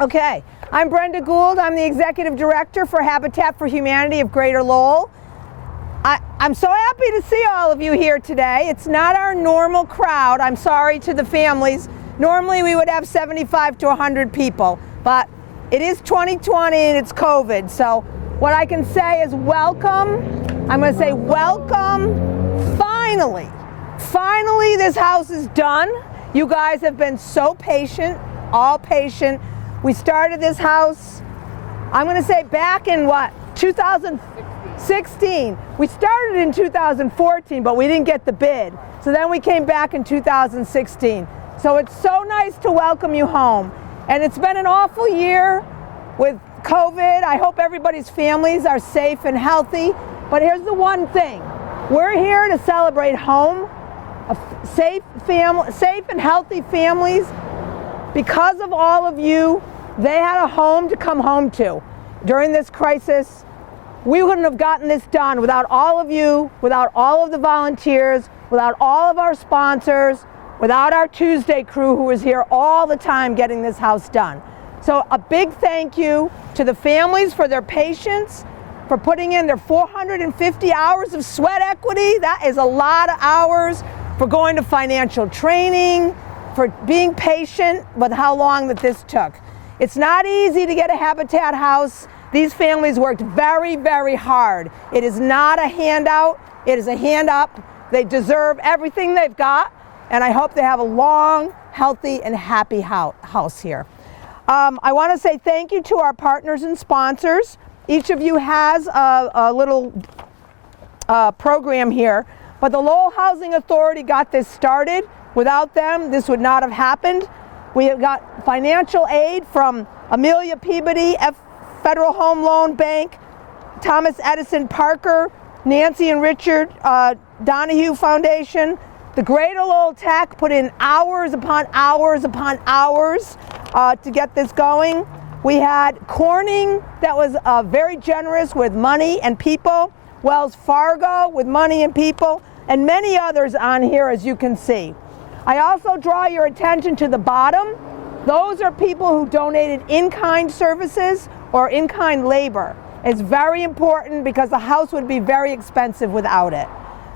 Okay, I'm Brenda Gould. I'm the Executive Director for Habitat for Humanity of Greater Lowell. I'm so happy to see all of you here today. It's not our normal crowd. I'm sorry to the families. Normally we would have 75 to 100 people, but it is 2020 and it's COVID. So what I can say is welcome. I'm going to say welcome. Finally, this house is done. You guys have been so patient, all patient. We started this house, I'm going to say back in what, 2016. We started in 2014, but we didn't get the bid. So then we came back in 2016. So it's so nice to welcome you home. And it's been an awful year with COVID. I hope everybody's families are safe and healthy. But here's the one thing. We're here to celebrate home, safe and healthy families. Because of all of you, they had a home to come home to. During this crisis, we wouldn't have gotten this done without all of you, without all of the volunteers, without all of our sponsors, without our Tuesday crew who was here all the time getting this house done. So a big thank you to the families for their patience, for putting in their 450 hours of sweat equity. That is a lot of hours, for going to financial training, for being patient with how long that this took. It's not easy to get a Habitat house. These families worked very, very hard. It is not a handout, it is a hand up. They deserve everything they've got, and I hope they have a long, healthy, and happy house here. I want to say thank you to our partners and sponsors. Each of you has a little program here, but the Lowell Housing Authority got this started. Without them, this would not have happened. We have got financial aid from Amelia Peabody, Federal Home Loan Bank, Thomas Edison Parker, Nancy and Richard Donahue Foundation. The Greater Lowell Tech put in hours upon hours upon hours to get this going. We had Corning that was very generous with money and people, Wells Fargo with money and people, and many others on here, as you can see. I also draw your attention to the bottom. Those are people who donated in-kind services or in-kind labor. It's very important because the house would be very expensive without it.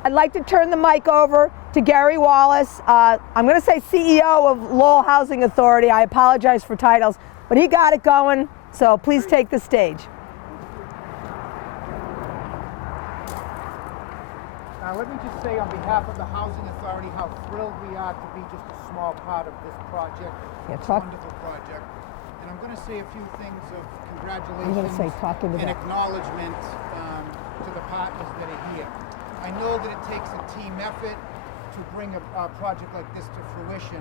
I'd like to turn the mic over to Gary Wallace. I'm going to say CEO of Lowell Housing Authority. I apologize for titles, but he got it going, so please take the stage. Let me just say on behalf of the Housing Authority how thrilled we are to be just a small part of this project. It's a wonderful project. And I'm going to say a few things of congratulations and acknowledgement to the partners that are here. I know that it takes a team effort to bring a project like this to fruition.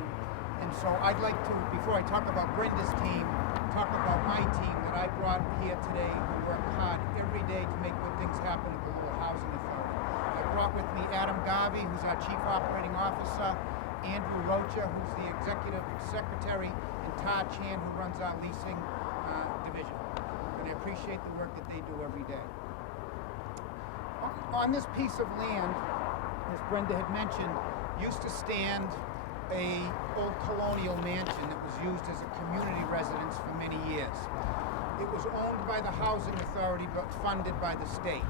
And so I'd like to, before I talk about Brenda's team, talk about my team that I brought here today who work hard every day to make good things happen at the Lowell Housing Authority. I brought with me Adam Garvey, who's our Chief Operating Officer, Andrew Rocha, who's the Executive Secretary, and Todd Chan, who runs our leasing division. And I appreciate the work that they do every day. On this piece of land, as Brenda had mentioned, used to stand a old colonial mansion that was used as a community residence for many years. It was owned by the Housing Authority but funded by the state.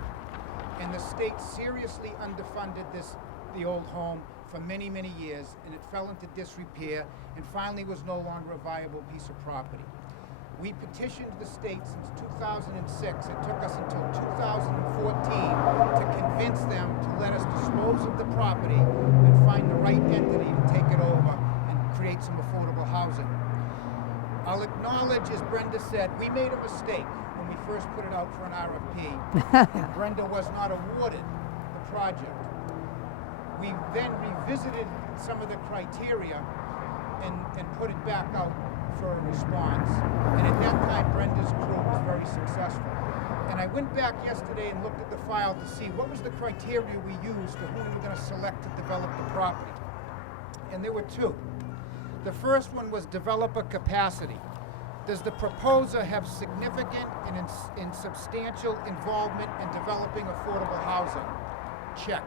And the state seriously underfunded the old home for many, many years, and it fell into disrepair and finally was no longer a viable piece of property. We petitioned the state since 2006. It took us until 2014 to convince them to let us dispose of the property and find the right entity to take it over and create some affordable housing. I'll acknowledge, as Brenda said, we made a mistake when we first put it out for an RFP. Brenda was not awarded the project. We then revisited some of the criteria and put it back out for a response. And at that time, Brenda's crew was very successful. And I went back yesterday and looked at the file to see what was the criteria we used to who we were going to select to develop the property. And there were two. The first one was developer capacity. Does the proposer have significant and substantial involvement in developing affordable housing? Check.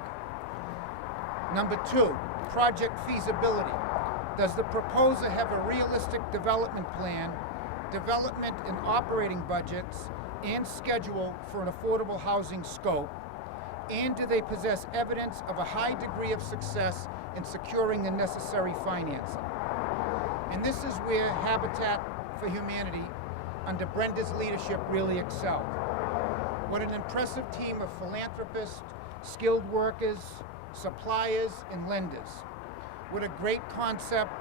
Number two, project feasibility. Does the proposer have a realistic development plan development and operating budgets and schedule for an affordable housing scope? And do they possess evidence of a high degree of success in securing the necessary financing? And this is where Habitat for Humanity, under Brenda's leadership, really excelled. What an impressive team of philanthropists, skilled workers, suppliers, and lenders. What a great concept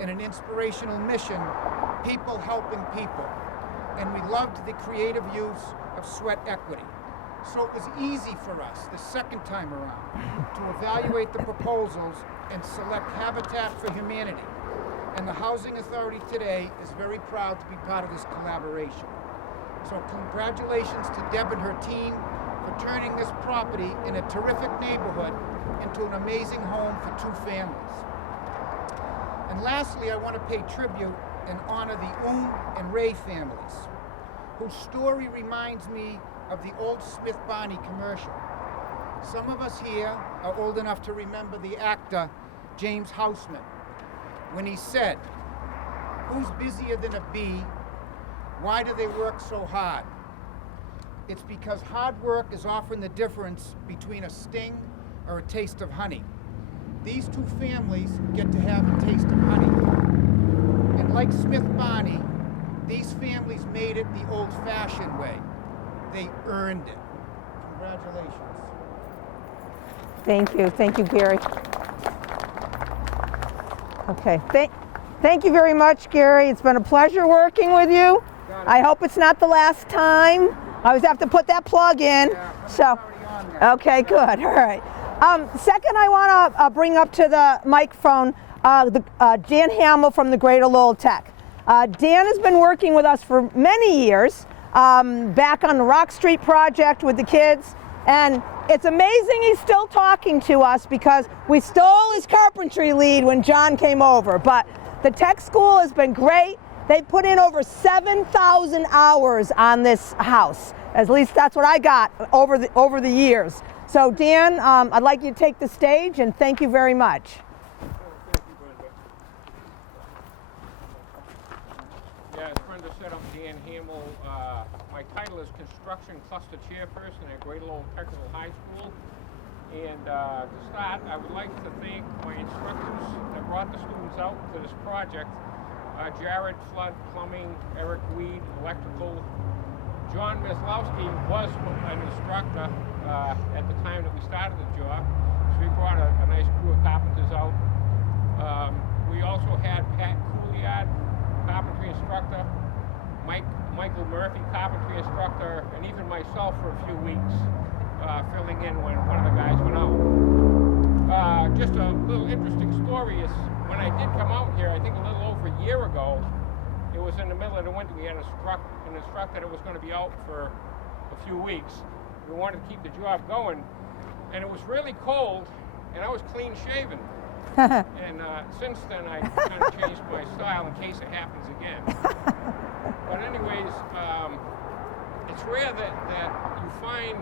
and an inspirational mission, people helping people. And we loved the creative use of sweat equity. So it was easy for us, the second time around, to evaluate the proposals and select Habitat for Humanity. And the Housing Authority today is very proud to be part of this collaboration. So congratulations to Deb and her team for turning this property in a terrific neighborhood into an amazing home for two families. And lastly, I want to pay tribute and honor the and Ray families, whose story reminds me of the old Smith Barney commercial. Some of us here are old enough to remember the actor James Houseman, when he said, "Who's busier than a bee? Why do they work so hard?" It's because hard work is often the difference between a sting or a taste of honey. These two families get to have a taste of honey. And like Smith Barney, these families made it the old-fashioned way. They earned it. Congratulations. Thank you, Gary. Okay, thank you very much, Gary. It's been a pleasure working with you. I hope it's not the last time. I always have to put that plug in. So, okay, good, all right. Second, I want to bring up to the microphone Dan Hamill from the Greater Lowell Tech. Dan has been working with us for many years, back on the Rock Street project with the kids, and it's amazing he's still talking to us because we stole his carpentry lead when John came over. But the tech school has been great. They put in over 7,000 hours on this house. At least that's what I got over the years. So Dan, I'd like you to take the stage, and thank you very much. Thank you, Brenda. Yeah, as Brenda said, I'm Dan Hamill. My title is Construction Cluster Chairperson at Greater Lowell Technical High School. And to start, I would like to thank my instructors that brought the students out to this project. Jared Flood, Plumbing, Eric Weed, Electrical. John Mislowski was an instructor at the time that we started the job. So we brought a nice crew of carpenters out. We also had Pat Couliard, carpentry instructor, Michael Murphy, carpentry instructor, and even myself for a few weeks, filling in when one of the guys went out. Just a little interesting story is when I did come out here, I think a little over a year ago, it was in the middle of the winter. We had an instructor that was going to be out for a few weeks. We wanted to keep the job going, and it was really cold, and I was clean shaven. And since then, I kind of changed my style in case it happens again. But anyways, it's rare that you find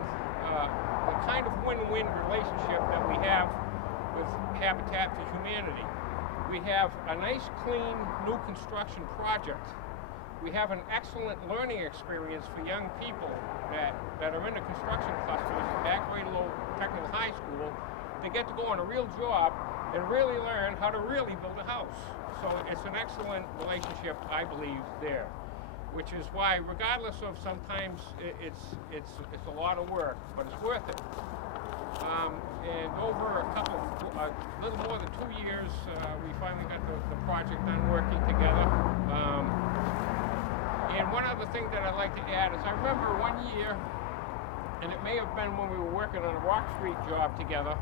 the kind of win-win relationship that we have with Habitat for Humanity. We have a nice, clean, new construction project. We have an excellent learning experience for young people that are in the construction clusters at Greater Lowell Technical High School. They get to go on a real job and really learn how to really build a house. So it's an excellent relationship, I believe, there. Which is why, regardless of sometimes it's a lot of work, but it's worth it. And over a little more than 2 years, we finally got the project done working together. And one other thing that I'd like to add is I remember one year, and it may have been when we were working on a Rock Street job together,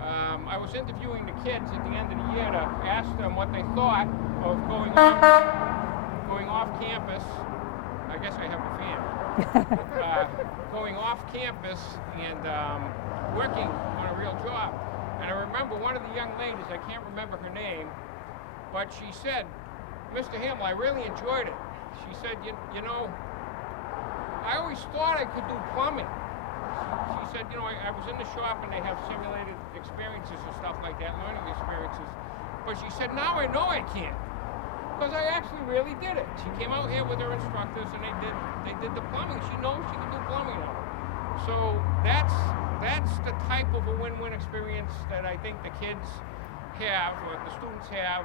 I was interviewing the kids at the end of the year to ask them what they thought of going off campus. I guess I have a fan. Going off campus and working on a real job. And I remember one of the young ladies, I can't remember her name, but she said, "Mr. Hamill, I really enjoyed it." She said, you know, I always thought I could do plumbing. She said, you know, I was in the shop and they have simulated experiences and stuff like that, learning experiences. But she said, now I know I can. because I actually really did it. She came out here with her instructors, and they did the plumbing. She knows she can do plumbing now. So that's the type of a win-win experience that I think the kids have, or the students have,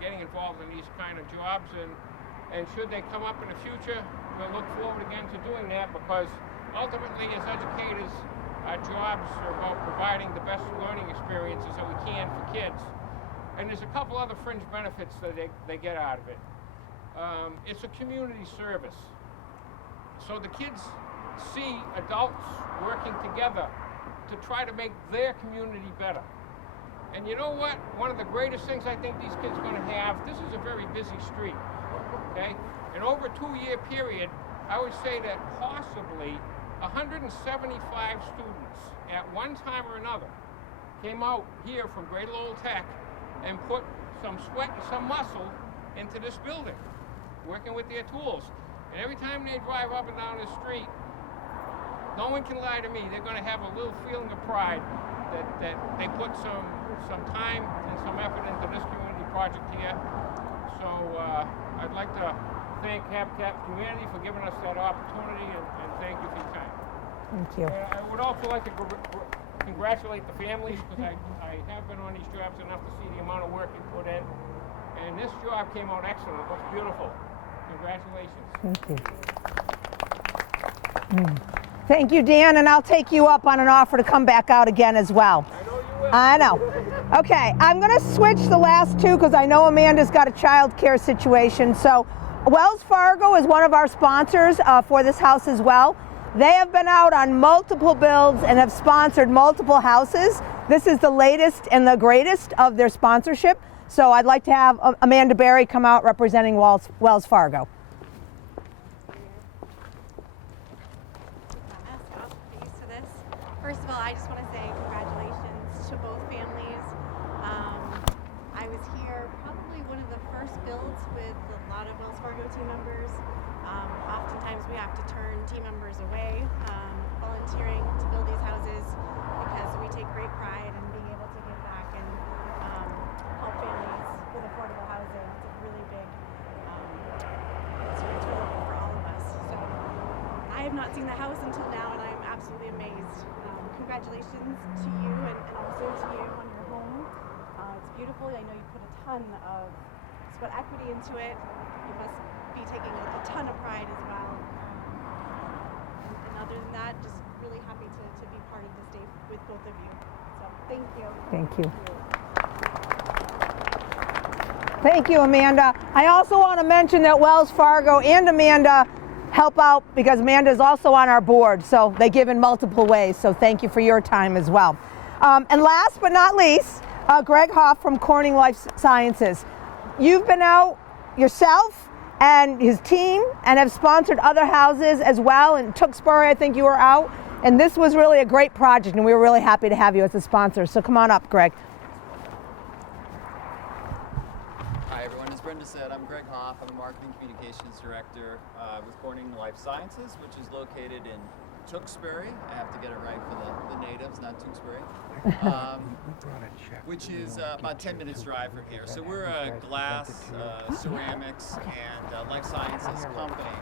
getting involved in these kind of jobs. And should they come up in the future, we'll look forward again to doing that, because ultimately, as educators, our jobs are about providing the best learning experiences that we can for kids. And there's a couple other fringe benefits that they get out of it. It's a community service. So the kids see adults working together to try to make their community better. And you know what? One of the greatest things I think these kids are going to have, this is a very busy street, okay? And over a 2-year period, I would say that possibly 175 students at one time or another came out here from Great Lowell Tech and put some sweat and some muscle into this building, working with their tools. And every time they drive up and down the street, no one can lie to me. They're going to have a little feeling of pride that they put some time and some effort into this community project here. So I'd like to thank Habitat Community for giving us that opportunity, and thank you for your time. Thank you. I would also like to congratulate the families, because I have been on these jobs enough to see the amount of work you put in. And this job came out excellent. It looks beautiful. Congratulations. Thank you. Thank you, Dan, and I'll take you up on an offer to come back out again as well. I know you will. I know. Okay, I'm going to switch the last two because I know Amanda's got a child care situation. So Wells Fargo is one of our sponsors for this house as well. They have been out on multiple builds and have sponsored multiple houses. This is the latest and the greatest of their sponsorship. So I'd like to have Amanda Berry come out representing Wells Fargo. First of all, I just want to say congratulations to both families. I was here probably one of the first builds with a lot of Wells Fargo team members. Oftentimes we have to turn team members away volunteering to build these houses because we take great pride in being able to give back and help families with affordable housing. It's a really big tool for all of us. So I have not seen the house until now, and I'm absolutely amazed. Congratulations to you and also to you on your home. It's beautiful. I know you put a ton of sweat equity into it. You must be taking a ton of pride as well. And other than that, just really happy to be part of this day with both of you. So thank you. Thank you. Thank you, Amanda. I also want to mention that Wells Fargo and Amanda help out because Amanda is also on our board, so they give in multiple ways, so thank you for your time as well. And last but not least, Greg Hoff from Corning Life Sciences. You've been out yourself and his team and have sponsored other houses as well. In Tewksbury, I think you were out, and this was really a great project, and we were really happy to have you as a sponsor, so come on up, Greg. Hi everyone, as Brenda said, I'm Greg Hoff. I'm a Marketing Communications Director with Corning Life Sciences, which is located in Tewksbury. I have to get it right for the natives, not Tewksbury. Which is about 10 minutes drive from here. So we're a glass, ceramics, and life sciences company.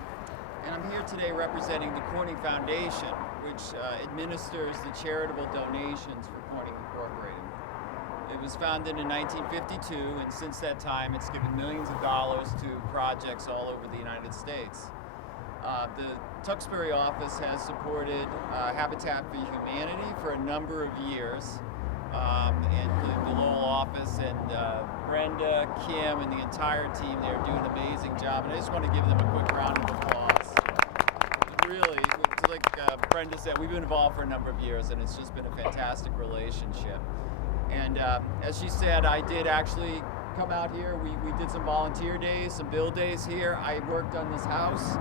And I'm here today representing the Corning Foundation, which administers the charitable donations for Corning Incorporated. It was founded in 1952, and since that time, it's given millions of dollars to projects all over the United States. The Tewksbury office has supported Habitat for Humanity for a number of years, and the Lowell office and Brenda, Kim, and the entire team, they're doing an amazing job, and I just want to give them a quick round of applause. Really, like Brenda said, we've been involved for a number of years, and it's just been a fantastic relationship. And as she said, I did actually come out here. We did some volunteer days, some build days here. I worked on this house.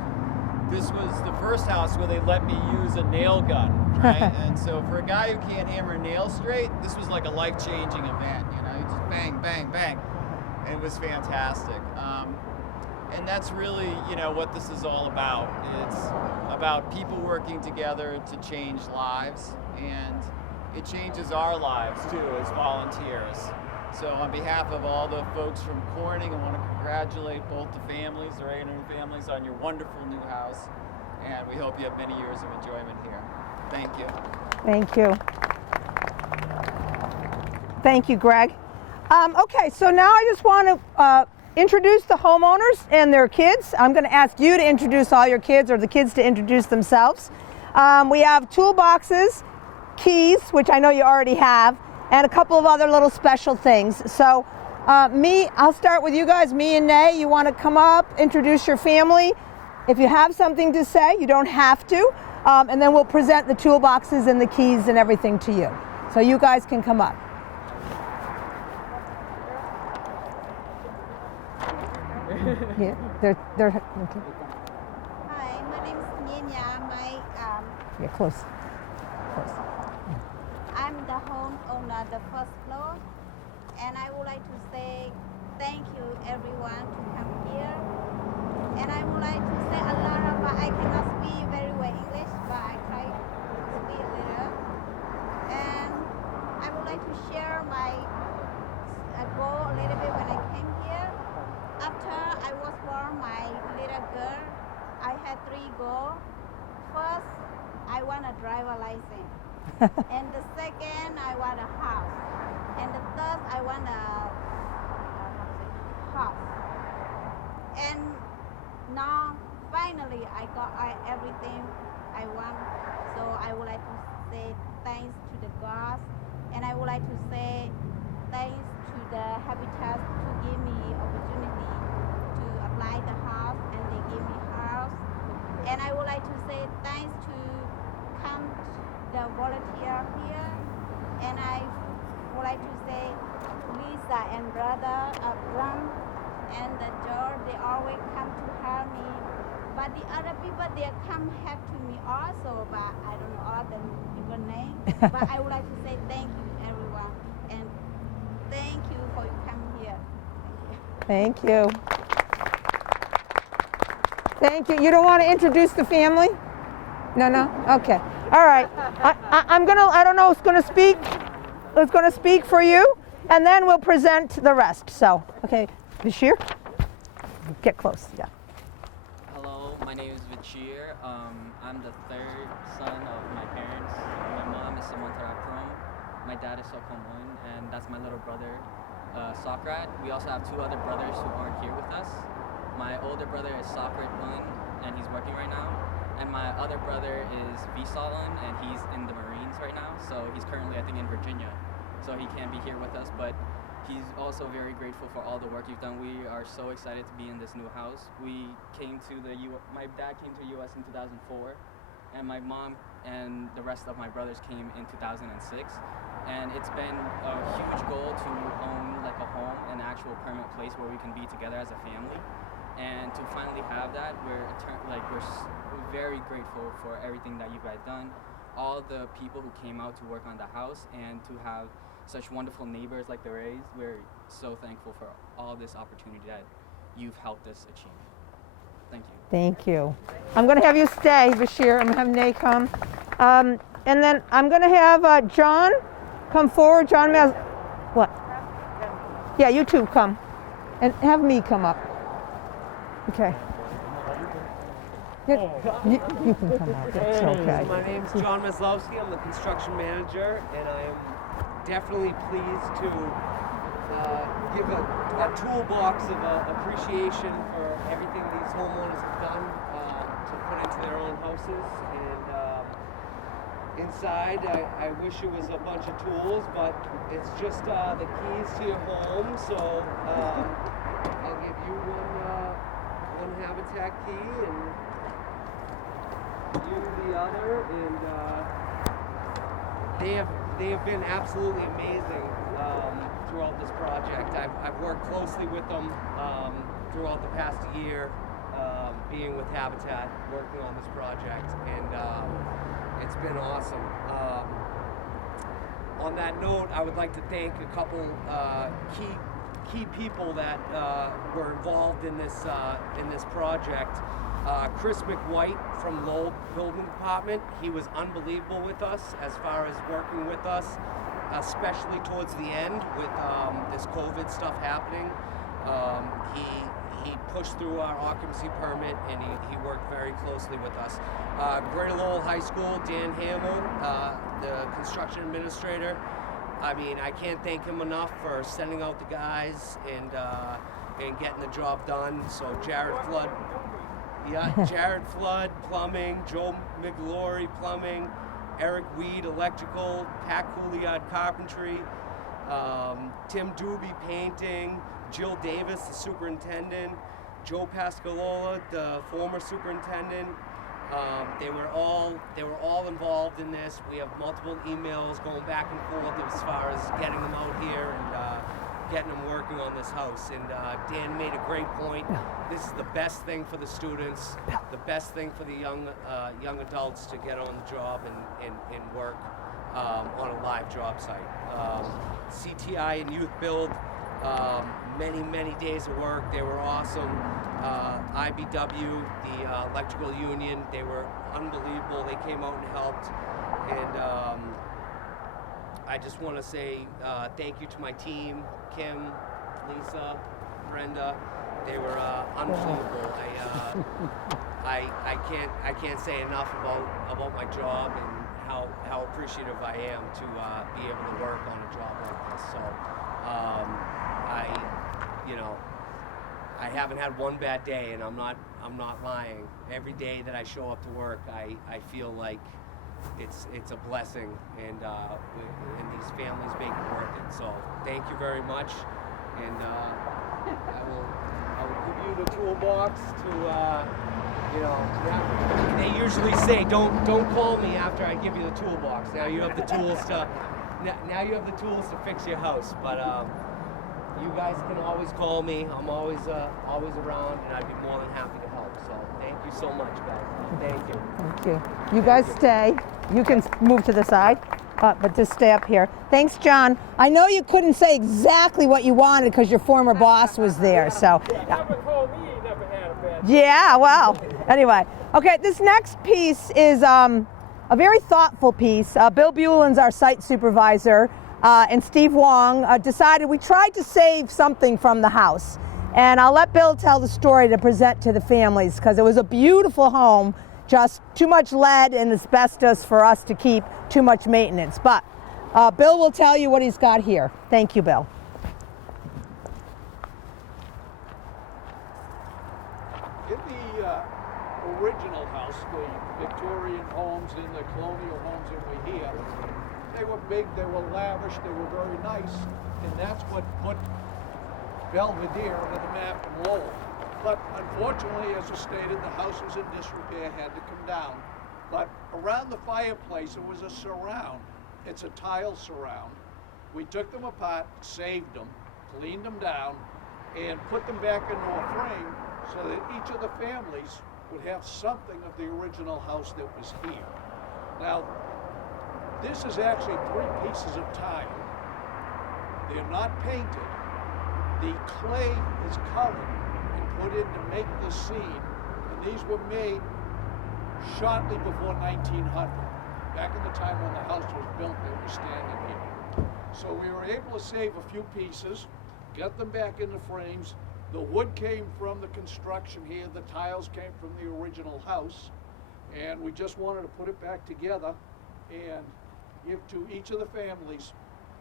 This was the first house where they let me use a nail gun, right? And so for a guy who can't hammer a nail straight, this was like a life-changing event, you know? You just bang, bang, bang. And it was fantastic. And that's really, you know, what this is all about. It's about people working together to change lives, and it changes our lives too as volunteers. So on behalf of all the folks from Corning, I want to congratulate both the families, the Rayner families, on your wonderful new house. And we hope you have many years of enjoyment here. Thank you. Thank you. Thank you, Greg. Okay, so now I just want to introduce the homeowners and their kids. I'm going to ask you to introduce all your kids, or the kids to introduce themselves. We have toolboxes, keys, which I know you already have, and a couple of other little special things. So I'll start with you guys, me and Nay. You want to come up, introduce your family. If you have something to say, you don't have to. And then we'll present the toolboxes and the keys and everything to you. So you guys can come up. Yeah, they're okay. Hi, my name is Nina. Yeah, close. I'm the homeowner, the first floor, and I would like to say thank you everyone to come here. And I would like to say a lot of, I cannot speak very well English, but I try to speak a little. And I would like to share my goal a little bit when I came here. After I was born my little girl, I had 3 goals. First, I want a driver license. And the second, I want a house. And the third, I want a house. And now, finally, I got everything I want. So I would like to say thanks to the gods. And I would like to say thanks to the Habitat to give me opportunity to apply the house, and they give me house. And I would like to say thanks to come the volunteer here. And I would like to say Lisa and brother Bram and the George, they always come to help me. But the other people, they come help to me also, but I don't know all the people's name. But I would like to say thank you everyone, and thank you for coming here. Thank you. Thank you. You don't want to introduce the family? No? Okay. All right. I don't know who's going to speak for you, and then we'll present the rest. So, okay. Bashir? Get close, yeah. Hello, my name is Vachir. I'm the 3rd son of my parents. My mom is Samantha Akram. My dad is Sokomun, and that's my little brother, Sokrat. We also have 2 other brothers who aren't here with us. My older brother is Sokrat Un, and he's working right now. And my other brother is Visalan, and he's in the Marines right now. So he's currently, I think, in Virginia. So he can't be here with us, but he's also very grateful for all the work you've done. We are so excited to be in this new house. My dad came to the U.S. in 2004, and my mom and the rest of my brothers came in 2006. And it's been a huge goal to own like a home, an actual permanent place where we can be together as a family. And to finally have that, we're very grateful for everything that you guys done, all the people who came out to work on the house, and to have such wonderful neighbors like the Rays. We're so thankful for all this opportunity that you've helped us achieve. Thank you. Thank you. I'm going to have you stay, Bashir. I'm going to have Nay come. And then I'm going to have John come forward. John Maz. What? Yeah, you two come. And have me come up. Okay. You can come up. It's okay. My name's John Maslowski. I'm the construction manager, and I am definitely pleased to give a toolbox of appreciation for everything these homeowners have done to put into their own houses. And inside, I wish it was a bunch of tools, but it's just the keys to your home. So I'll give you one Habitat key, and you the other, and they have been absolutely amazing throughout this project. I've worked closely with them throughout the past year, being with Habitat, working on this project, and it's been awesome. On that note, I would like to thank a couple key people that were involved in this project. Chris McWhite from Lowell Building Department, he was unbelievable with us as far as working with us. especially towards the end with this COVID stuff happening. He pushed through our occupancy permit, and he worked very closely with us. Greater Lowell High School, Dan Hamill, the construction administrator. I mean, I can't thank him enough for sending out the guys and getting the job done. So Jared Flood, plumbing, Joe McGlory, plumbing, Eric Weed, electrical, Pat Couliard, carpentry, Tim Doobie, painting, Jill Davis, the superintendent, Joe Pascalola, the former superintendent. They were all involved in this. We have multiple emails going back and forth as far as getting them out here and getting them working on this house. And Dan made a great point. This is the best thing for the students, the best thing for the young adults to get on the job and work on a live job site. CTI and Youth Build, many days of work. They were awesome. IBW, the electrical union, they were unbelievable. They came out and helped. And I just want to say thank you to my team, Kim, Lisa, Brenda. They were unbelievable. I can't say enough about my job and how appreciative I am to be able to work on a job like this. So I haven't had one bad day, and I'm not lying. Every day that I show up to work, I feel like it's a blessing, and these families make it worth it. So thank you very much, and I will give you the toolbox to they usually say don't call me after I give you the toolbox. Now you have the tools to fix your house, but you guys can always call me. I'm always around, and I'd be more than happy to help. So thank you so much, guys. Thank you. Thank you. You guys stay. You can move to the side, but just stay up here. Thanks, John. I know you couldn't say exactly what you wanted because your former boss was there. So. Never told me he never had a bad day. Yeah. Well. Anyway. Okay. This next piece is a very thoughtful piece. Bill Buelen's our site supervisor. And Steve Wong decided we tried to save something from the house. And I'll let Bill tell the story to present to the families because it was a beautiful home, just too much lead and asbestos for us to keep, too much maintenance. But Bill will tell you what he's got here. Thank you, Bill. In the original house, the Victorian homes and the colonial homes that were here, they were big, they were lavish, they were very nice, and that's what put Belvedere on the map in Lowell. But unfortunately, as I stated, the house was in disrepair, had to come down. But around the fireplace, it was a surround. It's a tile surround. We took them apart, saved them, cleaned them down, and put them back into a frame so that each of the families would have something of the original house that was here. Now, this is actually 3 pieces of tile. They're not painted. The clay is colored and put in to make the scene. And these were made shortly before 1900. Back in the time when the house was built, they were standing here. So we were able to save a few pieces, get them back in the frames. The wood came from the construction here. The tiles came from the original house. And we just wanted to put it back together and give to each of the families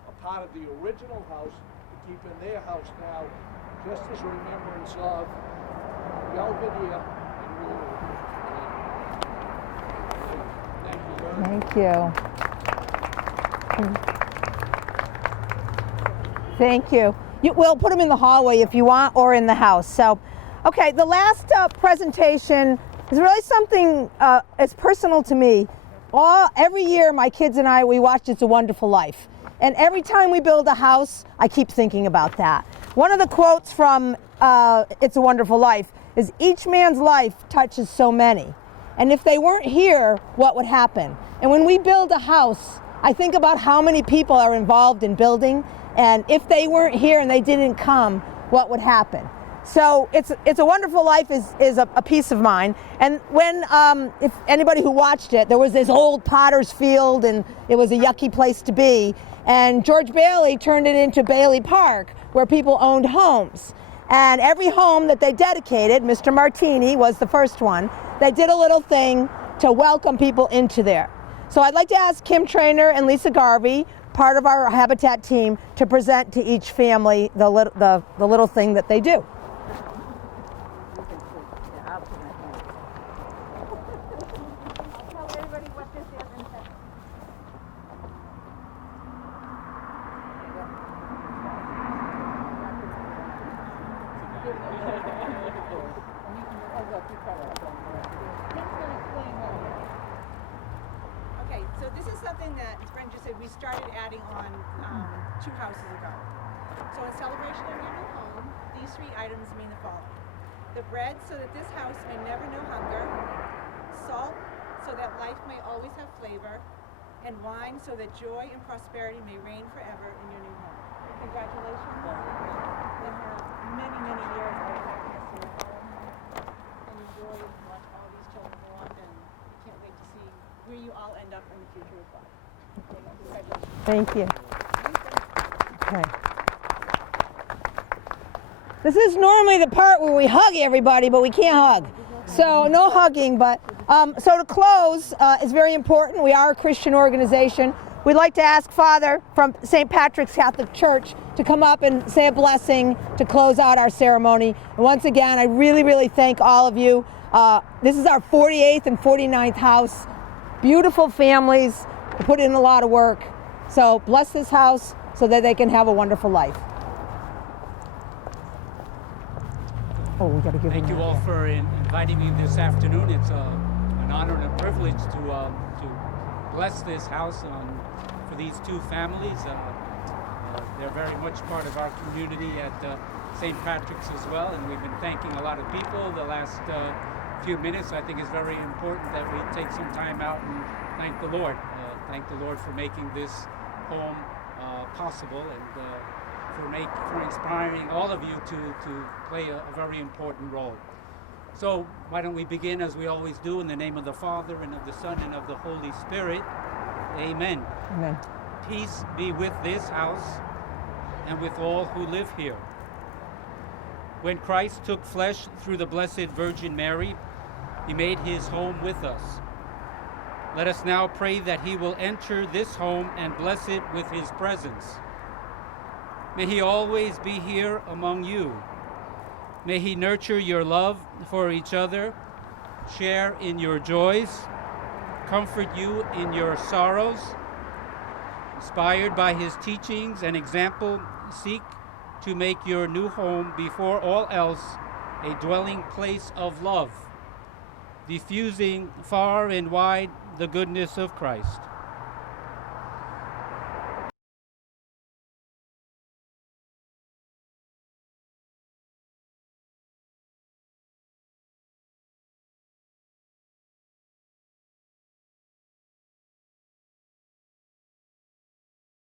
a part of the original house to keep in their house now, just as a remembrance of Belvedere and Lowell. Thank you very much. Thank you. We'll put them in the hallway if you want, or in the house. So, okay, the last presentation is really something it's personal to me. Every year, my kids and I, we watch It's a Wonderful Life. And every time we build a house, I keep thinking about that. One of the quotes from It's a Wonderful Life is, each man's life touches so many. And if they weren't here, what would happen? And when we build a house, I think about how many people are involved in building. And if they weren't here and they didn't come, what would happen? So it's a Wonderful Life is a piece of mine. And when, if anybody who watched it, there was this old potter's field and it was a yucky place to be. And George Bailey turned it into Bailey Park, where people owned homes. And every home that they dedicated, Mr. Martini was the first one, they did a little thing to welcome people into there. So I'd like to ask Kim Trainer and Lisa Garvey, part of our Habitat team, to present to each family the little thing that they do. Okay, so this is something that, as Brenda just said, we started adding on 2 houses ago. So in celebration of your new home, these 3 items mean the following. The bread, so that this house may never know hunger. Salt, so that life may always have flavor. And wine, so that joy and prosperity may reign forever in your new home. Congratulations. And have many, many years of happiness in your home. And enjoy what all these children want, and we can't wait to see where you all end up in the future as well. Congratulations. Thank you. Okay. This is normally the part where we hug everybody, but we can't hug. So no hugging, but so to close is very important. We are a Christian organization. We'd like to ask Father from St. Patrick's Catholic Church to come up and say a blessing to close out our ceremony. And once again, I really, really thank all of you. This is our 48th and 49th house. Beautiful families. We put in a lot of work. So bless this house so that they can have a wonderful life. Oh, we got to give Thank them you that, all yeah. for inviting me this afternoon. It's an honor and a privilege to bless this house for these 2 families. They're very much part of our community at St. Patrick's as well, and we've been thanking a lot of people the last few minutes. I think it's very important that we take some time out and thank the Lord. Thank the Lord for making this home possible, and for inspiring all of you to play a very important role. So why don't we begin as we always do, in the name of the Father, and of the Son, and of the Holy Spirit. Amen. Amen. Peace be with this house and with all who live here. When Christ took flesh through the Blessed Virgin Mary, he made his home with us. Let us now pray that he will enter this home and bless it with his presence. May he always be here among you. May he nurture your love for each other, share in your joys, comfort you in your sorrows. Inspired by his teachings and example, seek to make your new home, before all else, a dwelling place of love, diffusing far and wide the goodness of Christ.